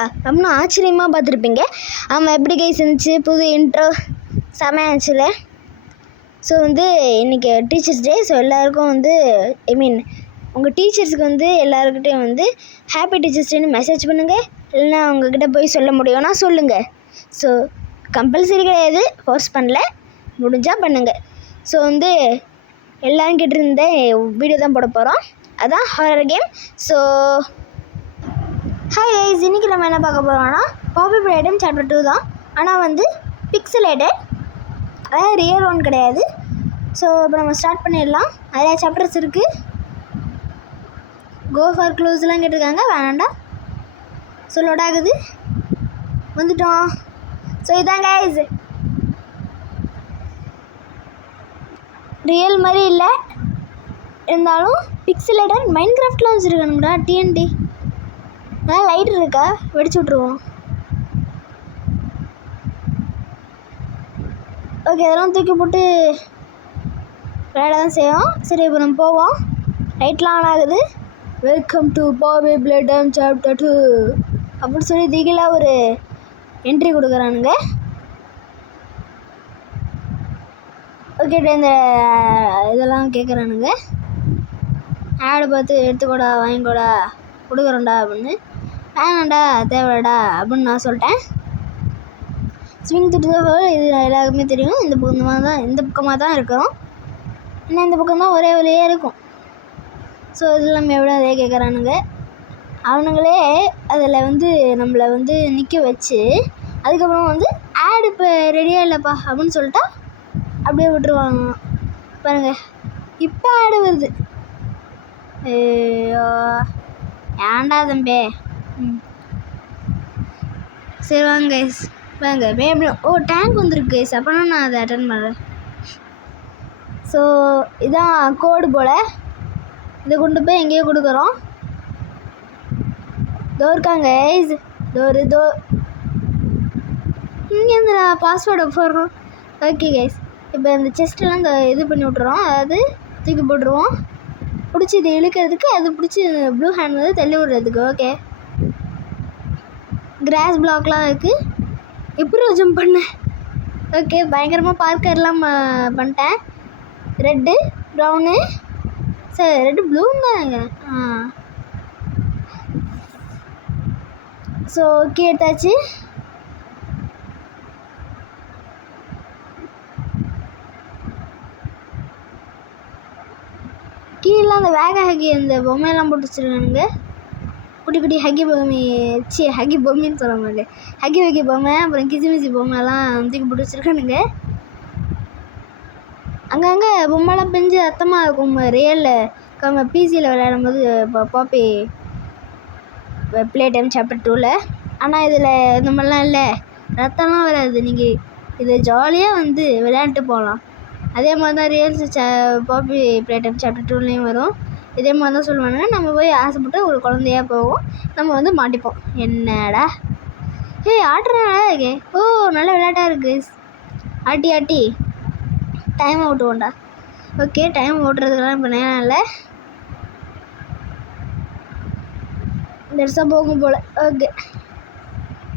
இருக்கா அப்படின்னு ஆச்சரியமாக பார்த்துருப்பீங்க. ஆமாம், எப்படி கைஸ் இருந்துச்சு புது இன்ட்ரோ? செமையாச்சுல. ஸோ இன்றைக்கி டீச்சர்ஸ் டே. ஸோ எல்லாேருக்கும் உங்கள் டீச்சர்ஸுக்கு எல்லாருக்கிட்டையும் ஹாப்பி டீச்சர்ஸ் டேன்னு மெசேஜ் பண்ணுங்கள். இல்லைன்னா அவங்கக்கிட்ட போய் சொல்ல முடியும்னா சொல்லுங்கள். ஸோ கம்பல்சரி கிடையாது, ஃபோர்ஸ் பண்ணல, முடிஞ்சால் பண்ணுங்கள். ஸோ எல்லோரும் கிட்டேருந்த வீடியோ தான் போட போகிறோம். அதான் horror game. So hi guys, இன்றைக்கி நம்ம என்ன பார்க்க போகிறோம்னா பாப்பி பிளேடைம் சாப்டர் 2 தான். ஆனால் பிக்சலேட்டட், அதாவது ரியல் ஒன் கிடையாது. ஸோ இப்போ நம்ம ஸ்டார்ட் பண்ணிடலாம். நிறையா சாப்டர்ஸ் இருக்குது. கோ ஃபார் க்ளோஸ்லாம் கேட்டிருக்காங்க, வேணாண்டா. ஸோ லோட் ஆகுது, வந்துட்டோம். ஸோ இதான் கைஸ், ரியல் மாதிரி இல்லை, இருந்தாலும் பிக்சலேட்டட். மைண்ட் கிராஃப்ட்லாம் வச்சுருக்கானுங்கடா, டிஎன்டி. அதான் லைட் இருக்கா, வெடிச்சு விட்ருவோம். ஓகே, அதெல்லாம் தூக்கி போட்டு விளையாட தான் செய்வோம். சரி, இப்போ நம்ம போவோம். லைட்லாம் ஆன் ஆகுது. வெல்கம் டு பாப்பி பிளேடைம் சாப்டர் 2 அப்படின்னு சொல்லி திகிலாக ஒரு என்ட்ரி கொடுக்குறானுங்க. ஓகே, இந்த இதெல்லாம் கேட்குறானுங்க. ஆடை பார்த்து எடுத்துக்கூடா, வாங்கிக்கூடா, கொடுக்குறோண்டா அப்படின்னு. வேணாண்டா, தேவைடா அப்படின்னு நான் சொல்லிட்டேன். ஸ்விங் துட்டு இது எல்லாருக்குமே தெரியும். இந்த பக்கமாக தான் இருக்கிறோம். ஏன்னா இந்த பக்கம் தான் ஒரே வழியாக இருக்கும். ஸோ இதெல்லாம் எவ்வளோ அதே கேட்குறானுங்க. அவனுங்களே அதில் நம்மளை நிற்க வச்சு அதுக்கப்புறம் ஆடு இப்போ ரெடியாக இல்லைப்பா அப்படின்னு சொல்லிட்டா அப்படியே விட்டுருவாங்க. பாருங்கள், இப்போ ஆடு வருது. ஏன்டா தம்பி. சரி வாங்க கைஸ், வாங்க பேபி. ஓ, டேங்க் வந்துருக்கு கைஸ், அப்போனா நான் அதை அட்டன் பண்ணுறேன். ஸோ இதான் கோடு போல். இதை கொண்டு போய் எங்கேயோ கொடுக்குறோம். இருக்காங்க கைஸ், இங்கேருந்து நான் பாஸ்வேர்டை போடுறோம். ஓகே கைஸ், இப்போ இந்த செஸ்ட்டெல்லாம் இது பண்ணி விட்ருவோம், அதாவது தூக்கி போட்டுருவோம். பிடிச்சி இது இழுக்கிறதுக்கு, அது பிடிச்சி ப்ளூ ஹேண்ட் தள்ளி விடுறதுக்கு. ஓகே, கிராஸ் பிளாக்லாம் இருக்குது. எப்படி ஜம்ப் பண்ணேன். ஓகே, பயங்கரமாக பார்க்கர்லாம் பண்ணிட்டேன். ரெட்டு, ப்ரௌனு, சரி ரெட்டு ப்ளூன்னு தான் நினைக்கிறேன். ஸோ ஓகே, எடுத்தாச்சு. கீழே அந்த ஹக்கி அந்த பொம்மையெல்லாம் போட்டு வச்சுருக்கானுங்க. குட்டி குட்டி ஹக்கி பொம்மைன்னு சொல்ல மாட்டேன், ஹக்கி பொம்மை, அப்புறம் கிசிமிசி பொம்மைலாம் தூக்கி போட்டு வச்சுருக்கானுங்க. அங்கங்கே பொம்மைலாம் பெஞ்சு ரத்தமாக இருக்கும். ரியலில் பிசியில் விளையாடும் போது பாப்பி பிளேடைம் சாப்டர் 2ல். ஆனால் இதில் இந்த மாதிரிலாம் இல்லை, ரத்தம்லாம் வராது. நீங்கள் இதை ஜாலியாக விளையாண்டுட்டு போகலாம். அதே மாதிரி தான் ரியல் பாப்பி பிளேடைம் சாப்டர் 2லேயும் வரும். இதே மாதிரி தான் சொல்லுவானுங்க. நம்ம போய் ஆசைப்பட்டு ஒரு குழந்தையாக போவோம், நம்ம மாட்டிப்போம். என்னடா ஆட்டுறனால இருக்கே. ஓ, நல்ல விளையாட்டாக இருக்குது. ஆட்டி டைம் ஓட்டுவோண்டா. ஓகே, டைம் ஓட்டுறதுக்கெல்லாம் இப்போ நேரம் இல்லை, இந்த வருஷம் போகும் போல். ஓகே,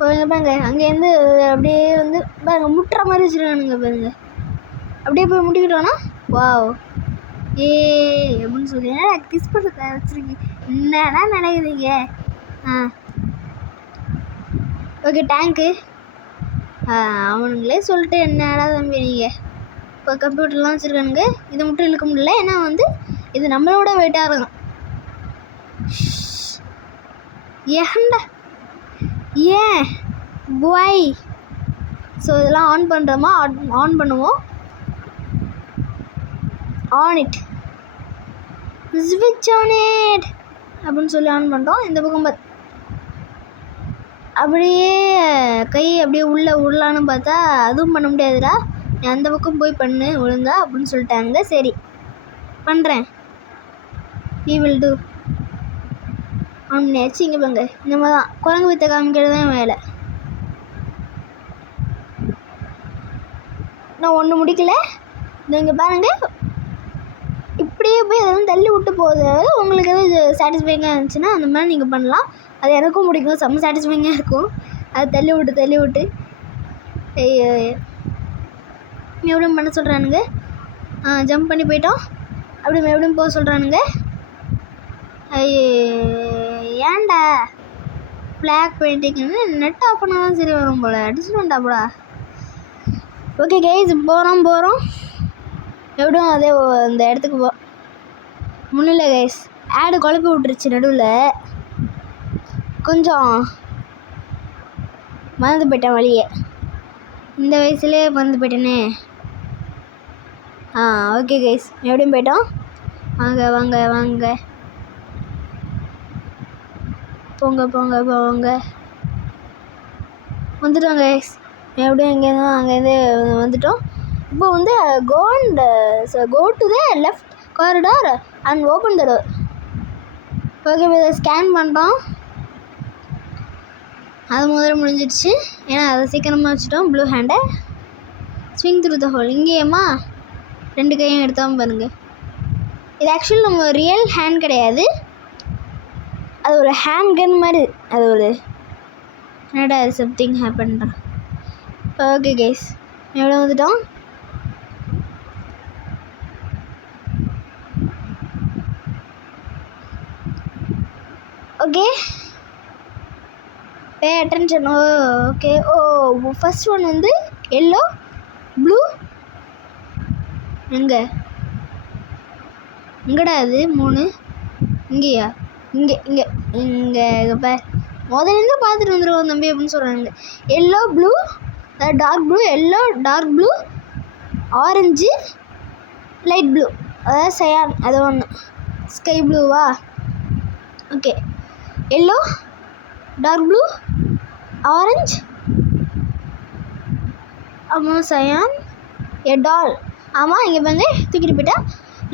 பாருங்க, அங்கேருந்து அப்படியே பாருங்க முட்டுற மாதிரி வச்சுருக்கானுங்க. பாருங்க, அப்படியே போய் முட்டிக்கிட்டோன்னா வாவ் ஏ அப்படின்னு சொல்லி கிஸ் பண்ண வச்சுருக்கீங்க. என்னடா நினைக்கிறீங்க? ஓகே, டேங்க்கு அவனுங்களே சொல்லிட்டு என்னடா தம்பி நீங்கள் இப்போ கம்ப்யூட்டர்லாம் வச்சுருக்கானுங்க. இதை மட்டும் இழுக்க முடியல, ஏன்னா இது நம்மளோட வெயிட்டாக இருக்கும். ஏன்டா ஏன் பாய். ஸோ இதெல்லாம் ஆன் பண்ணுறோமா, ஆன் பண்ணுவோம். ஆன் இட், ஸ்விட்ச் ஆன் இட் அப்படின்னு சொல்லி ஆன் பண்ணுறோம். இந்த பக்கம் அப்படியே கை அப்படியே உள்ளே விடலான்னு பார்த்தா அதுவும் பண்ண முடியாதுடா, நீ அந்த பக்கம் போய் பண்ணு ஒழுங்கா அப்படின்னு சொல்லிட்டாங்க. சரி பண்ணுறேன், வி வில் டூ. ஆன் பண்ணியாச்சு. இங்கே பாருங்க, இந்த மாதிரி தான் குரங்கு வித்த காமிக்கிறது தான் வேலை. நான் ஒன்று முடிக்கல. இங்கே பாருங்கள், இப்படியே போய் அதெல்லாம் தள்ளி விட்டு போகுது. உங்களுக்கு எதாவது சாட்டிஸ்ஃபைங்காக இருந்துச்சுன்னா அந்த மாதிரி நீங்கள் பண்ணலாம். அது எனக்கும் பிடிக்கும், செம்ம சாட்டிஸ்ஃபைங்காக இருக்கும். அது தள்ளி விட்டு ஐயோ எப்படியும் பண்ண சொல்கிறானுங்க. ஜம்ப் பண்ணி போயிட்டோம். அப்படி எப்படியும் போக சொல்கிறானுங்க. ஐயோ ஏன்டா பிளாக் பெயிண்டிங்னு நெட் ஆஃப் பண்ணால் தான் சரி வரும் போல். அடிச்சுட்டோம்டா போடா. ஓகே கைஸ் போகிறோம் எப்படியும் அதே அந்த இடத்துக்கு முன்னில்லை கைஸ். ஆடு குழப்பி விட்டுருச்சு நடுவில். கொஞ்சம் மறந்து போயிட்டேன் வழியே. இந்த வயசுலேயே மறந்து போயிட்டேனே. ஓகே கைஸ் எப்படியும் போயிட்டோம். வாங்க போங்க வந்துட்டோம் கைஸ். எப்படியும் அங்கேருந்து வந்துட்டோம். இப்போ வந்து go to the left corridor and open the door. Okay இதை ஸ்கேன் பண்ணுறோம். அது முதல்ல முடிஞ்சிடுச்சு. ஏன்னா அதை சீக்கிரமாக வச்சுட்டோம். ப்ளூ ஹேண்டை ஸ்விங் த்ரூ த ஹோல். இங்கேயம்மா 2 கையும் எடுத்தோம் பாருங்கள். இது ஆக்சுவலி நம்ம ரியல் ஹேண்ட் கிடையாது, அது ஒரு ஹேண்ட் கன் மாதிரி. அது ஒரு என்னடா அது சம்திங் ஹேப்பன்டா. ஓகே கைஸ் எவ்வளோ வந்துட்டோம். Okay pay attention. Okay first one வந்து எல்லோ ப்ளூ. எங்கடா அது 3? இங்கேயா? இங்கே முதலேருந்து பார்த்துட்டு வந்துடுவோம் தம்பி அப்படின்னு சொல்கிறாங்க. Yellow blue dark blue, yellow dark blue, orange light blue, அதாவது சயான் அது ஒன்று. ஸ்கை ப்ளூவா? Okay yellow dark blue orange அப்புறம் சயான் டால். ஆமாம் இங்கே பாருங்க தூக்கிட்டு போயிட்டா.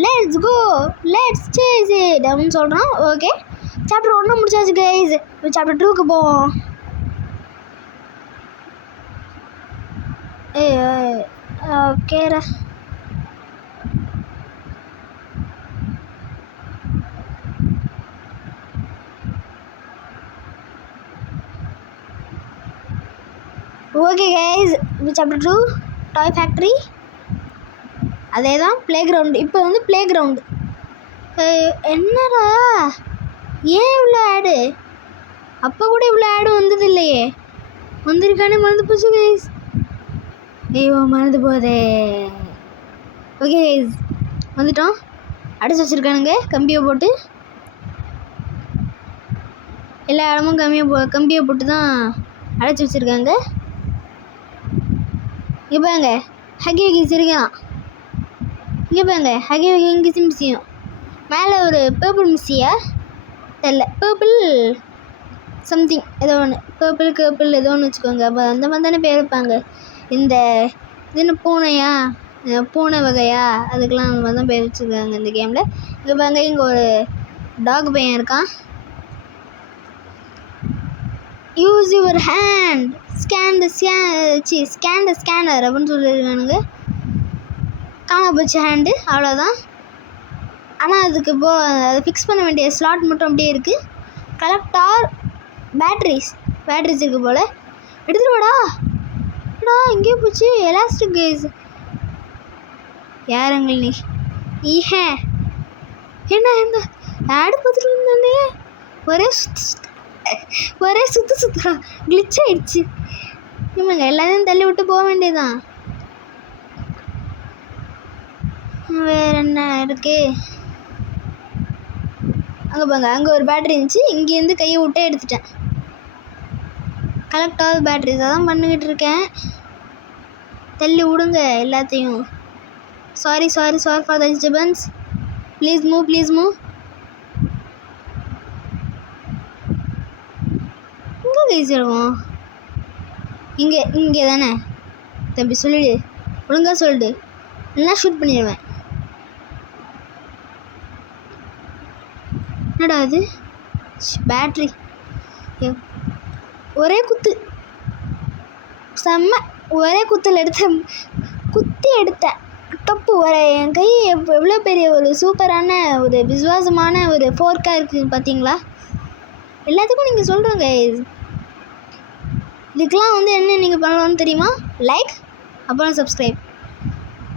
Let's go let's chase it அப்படின்னு சொல்கிறோம். ஓகே சாப்டர் 1 முடிச்சாச்சு கைஸ். இப்போ சாப்டர் 2க்கு போவோம். ஓகேடா. ஓகே கைஸ் இப்போ சாப்டர் 2 டாய் ஃபேக்ட்ரி. அதே தான் ப்ளே கிரவுண்டு. இப்போ வந்து ப்ளே கிரவுண்டு. என்னடா ஏன் இவ்வளோ ஆடு? அப்போ கூட இவ்வளோ ஆடு வந்தது இல்லையே. வந்திருக்கானே மறந்து போச்சு கைஸ். ஐயோ மறந்து போதே. ஓகே கைஸ் வந்துட்டோம். அடைச்சி வச்சுருக்கானுங்க கம்பியை போட்டு. எல்லா இடமும் கம்பியை போட்டு தான் அடைச்சி வச்சுருக்காங்க. இங்கே பாருங்க ஹக்கி வைக்கி சிரிக்கலாம். இங்கே பாருங்க ஹக்கி வைக்கி இங்கே மிஸ்ஸியும். மேலே ஒரு பர்பிள் மிஸ்ஸியா தெரியல, பர்பிள் சம்திங் ஏதோ ஒன்று, பர்பிள் ஏதோ ஒன்று வச்சுக்கோங்க. அப்போ அந்த மாதிரி தானே பேர் வைப்பாங்க. இந்த இதுன்னு பூனையா, பூனை வகையா, அதுக்கெலாம் அந்த மாதிரி தான் பேர் வச்சுருக்காங்க இந்த கேமில். இங்கே பாருங்க இங்கே ஒரு டாக் பையன் இருக்கான். Use your hand scan the scanner அப்படின்னு சொல்லியிருக்கானுங்க. காண போச்சு ஹேண்டு, அவ்வளோதான். ஆனால் அதுக்கு அதை ஃபிக்ஸ் பண்ண வேண்டிய ஸ்லாட் மட்டும் அப்படியே இருக்குது. கலெக்டார் பேட்ரிஸ் இருக்குது போல். எடுத்துகிட்டு வாடா இங்கேயே போச்சு. எலாஸ்டிக் கைஸ் யாருங்கள் நீ? ஈஹே என்ன ஆடு பார்த்துட்டு இருந்தானே ஒரே சுற்றுறான். கிளிச் ஆயிடுச்சு. இவங்க எல்லாத்தையும் தள்ளி விட்டு போக வேண்டியதுதான். வேறு என்ன இருக்கு? அங்கே பாங்க அங்கே ஒரு பேட்ரி இருந்துச்சு. இங்கேருந்து கையை விட்டே எடுத்துட்டேன். கலெக்ட் ஆல் பேட்ரிஸ் அதான் பண்ணிக்கிட்டு இருக்கேன். தள்ளி விடுங்க எல்லாத்தையும். Sorry for the disturbance. Please move. எங்கே கைசிடுவோம்? இங்கே தானே தம்பி, சொல்லிடு, ஒழுங்காக சொல்லிடு, இல்லைனா ஷூட் பண்ணிடுவேன். என்னடா அது? பேட்ரி ஒரே குத்து செம்ம. ஒரே குத்தி எடுத்தேன் தப்பு. என் கை எவ்வளோ பெரிய ஒரு சூப்பரான ஒரு விசுவாசமான ஒரு ஃபோர்க்காக இருக்குது பார்த்தீங்களா? எல்லாத்துக்கும் நீங்கள் சொல்கிறோம் கைஸ். இதுக்கெலாம் வந்து என்ன நீங்கள் பண்ணணும்னு தெரியுமா? லைக், அப்புறம் சப்ஸ்கிரைப்.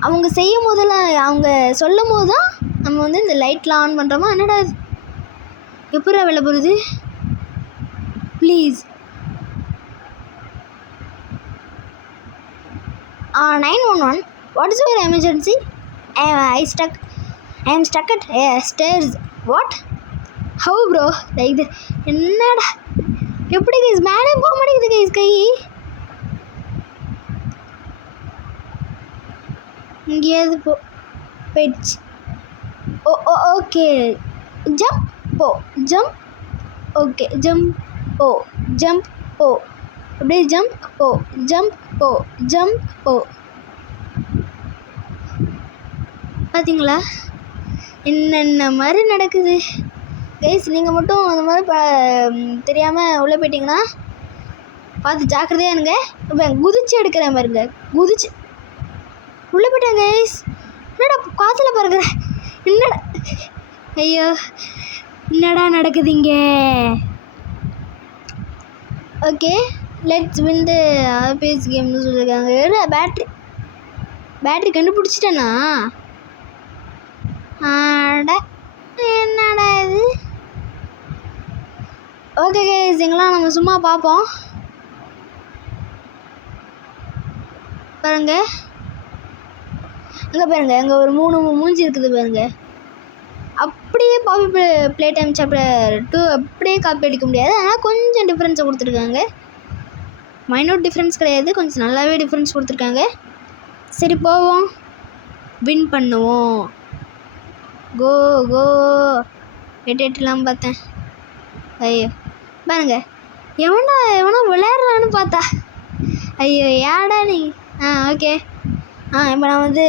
அவங்க செய்யும் போதெல்லாம், அவங்க சொல்லும் போது தான் நம்ம வந்து இந்த லைட்லாம் ஆன் பண்ணுறோமா. என்னடா எப்படா வெளில போகிறது? Please 911, what is your emergency? I am stuck at stairs. What? How bro? Like this. என்னடா எப்படி கைஸ் மேலே போக மாட்டேங்குது கைஸ் கை. இங்கேயாவது போயிடுச்சு. ஓகே ஜம்ப் போ, ஜம்ப். ஓகே ஜம்ப் போ, ஜம்ப் போ, அப்படியே ஜம்ப் போ, ஜம்ப் போ, ஜம்ப் போ. பார்த்தீங்களா என்னென்ன மாதிரி நடக்குது கைஸ். நீங்கள் மட்டும் அந்த மாதிரி தெரியாமல் உள்ளே போயிட்டீங்கன்னா பார்த்து ஜாக்கிரதையாக இருங்க. இப்போ குதிச்சு எடுக்கிற மாதிரிங்க, குதிச்சு உள்ளே போயிட்டேன் கைஸ். என்னடா காற்றுல பறக்குற? என்னடா ஐயோ என்னடா நடக்குது இங்கே? Okay let's win the base கேம்னு சொல்லியிருக்காங்க. பேட்ரி கண்டுபிடிச்சிட்டேனா? என்னடா இது? ஓகே கைஸ், எங்களாம் நம்ம சும்மா பார்ப்போம். பாருங்க அங்கே பாருங்க, அங்கே ஒரு 3 மூஞ்சி இருக்குது பாருங்க. அப்படியே பாப்பி ப்ளே டைம் சாப்டர் 2 அப்படியே காப்பி அடிக்க முடியாது. ஆனால் கொஞ்சம் டிஃப்ரென்ஸை கொடுத்துருக்காங்க. மைனூட் டிஃப்ரென்ஸ் கிடையாது, கொஞ்சம் நல்லாவே டிஃப்ரென்ஸ் கொடுத்துருக்காங்க. சரி போவோம், வின் பண்ணுவோம். கோ கோ எட்டெல்லாம் பார்த்தேன். ஐயோ பாருங்க, எவனோ விளையாடுறான்னு பார்த்தா. ஐயோ ஏடா நீ. ஓகே இப்போ நான் வந்து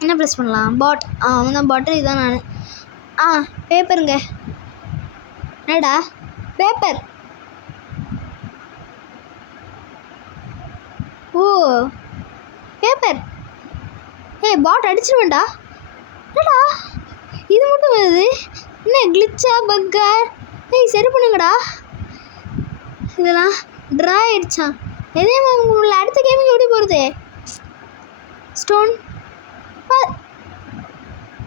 என்ன ப்ரெஸ் பண்ணலாம்? பாட். அவன் தான் பாட்டு, இதுதான் நான். பேப்பருங்க. என்னடா பேப்பர்? ஓ பேப்பர். பாட் அடிச்சிருவேன்டா. என்னடா இது மட்டும் வருது? என்ன கிளிச்சா பக்கா? சரி பண்ணுங்கடா. இதெல்லாம் ட்ரா ஆயிடுச்சா? எதே உங்களை அடுத்த கேமுக்கு எப்படி போகிறது? ஸ்டோன்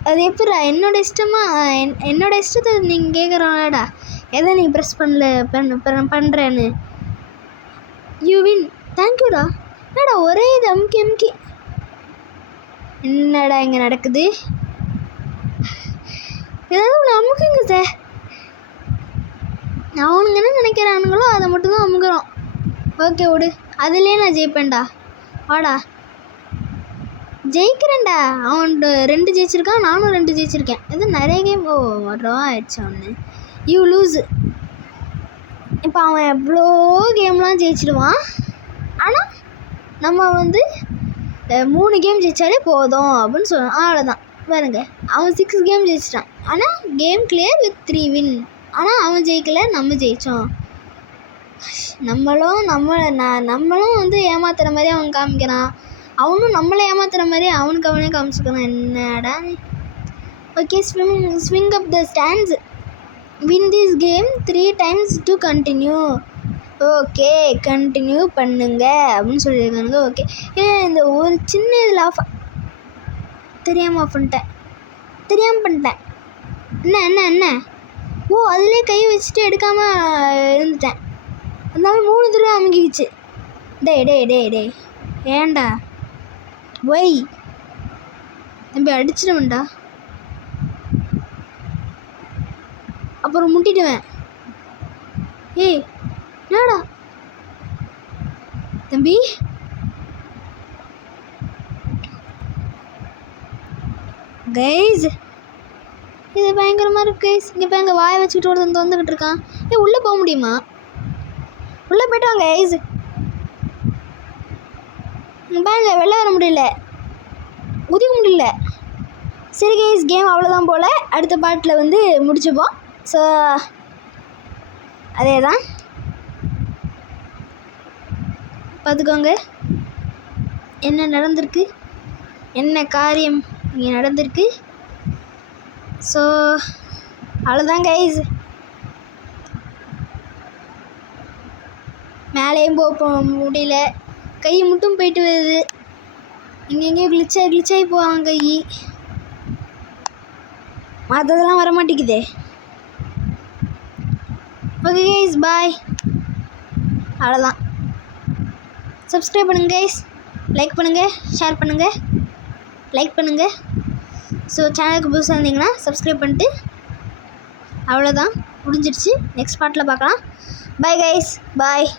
அது எப்படா? என்னோட இஷ்டமா? என்னோட இஷ்டத்தை நீங்கள் கேட்குறோம்லடா. எதை நீ ப்ரெஸ் பண்ணுறேன்னு. You win. தேங்க்யூடா. என்னடா ஒரே இது அமுக்கி என்னடா இங்கே நடக்குது? ஏதாவது ஒன்று அமுக்குங்க சார். அவனுங்க என்ன நினைக்கிறானுங்களோ அதை மட்டும்தான் அமுக்குறோம். ஓகே விடு, அதுலேயே நான் ஜெயிப்பேன்டா. வாடா ஜெயிக்கிறேன்டா. அவன் 2 ஜெயிச்சிருக்கான், நானும் 2 ஜெயிச்சிருக்கேன். இது நிறைய கேம் ட்ரா ஆயிடுச்சு அவனு. You lose. இப்போ அவன் எவ்வளோ கேம்லாம் ஜெயிச்சிடுவான். ஆனால் நம்ம வந்து 3 கேம் ஜெயிச்சாலே போதும் அப்படின்னு சொல்லுவான். அவ்வளோதான். பாருங்க, அவன் 6 கேம் ஜெயிச்சிட்டான். ஆனால் கேம் கிளியர் வித் 3 வின். ஆனால் அவன் ஜெயிக்கலை, நம்ம ஜெயித்தோம். நம்மளும் வந்து ஏமாத்துற மாதிரி அவன் காமிக்கிறான். அவனும் நம்மளை ஏமாத்துற மாதிரி அவனே காமிச்சுக்கிறான். என்னடா? Okay swing up the stands. Win this game 3 times to continue. Okay continue பண்ணுங்க அப்படின்னு சொல்லியிருக்கானுங்க. ஓகே இந்த ஒரு சின்ன இதில் தெரியாமல் பண்ணிட்டேன். என்ன அதிலே கை வச்சுட்டு எடுக்காமல் இருந்துட்டேன். அதனால 3 தடவை அமுங்கிச்சு. டே ஏண்டா ஒய் தம்பி அடிச்சிடுவேன்டா, அப்புறம் முட்டிடுவேன். என்னடா தம்பி? கைஸ் இது பயங்கரமாக இருக்கு கைஸ். இங்கே போய் எங்கள் வாயை வச்சுக்கிட்டு ஒருத்தன் வந்துக்கிட்டு இருக்கான். உள்ளே போக முடியுமா? உள்ளே போய்ட்டாங்க கைஸ். பாருங்க வெளில வர முடியல, குதிக்க முடியல. சரி கைஸ், கேம் அவ்வளோதான் போல். அடுத்த பாட்டில் வந்து முடிச்சுப்போம். ஸோ அதே தான் பார்த்துக்கோங்க என்ன நடந்திருக்கு, என்ன காரியம் இங்கே நடந்திருக்கு. ஸோ அவ்வளோதான் கைஸ். மேலேயும் போக முடியல, கை மட்டும் போயிட்டு வருது. இங்கெங்கேயும் கிளிச்சாகி போவாங்க கை, மற்றதெல்லாம் வர மாட்டேங்குதே. ஓகே கைஸ், பாய். அவ்வளோதான். சப்ஸ்கிரைப் பண்ணுங்கள் கைஸ், லைக் பண்ணுங்கள், ஷேர் பண்ணுங்கள், லைக் பண்ணுங்கள். ஸோ சேனலுக்கு புதுசாக இருந்தீங்கன்னா சப்ஸ்கிரைப் பண்ணிட்டு, அவ்வளோதான், முடிஞ்சிடுச்சு. நெக்ஸ்ட் பார்ட்டில் பார்க்கலாம். பாய் கைஸ், பாய்.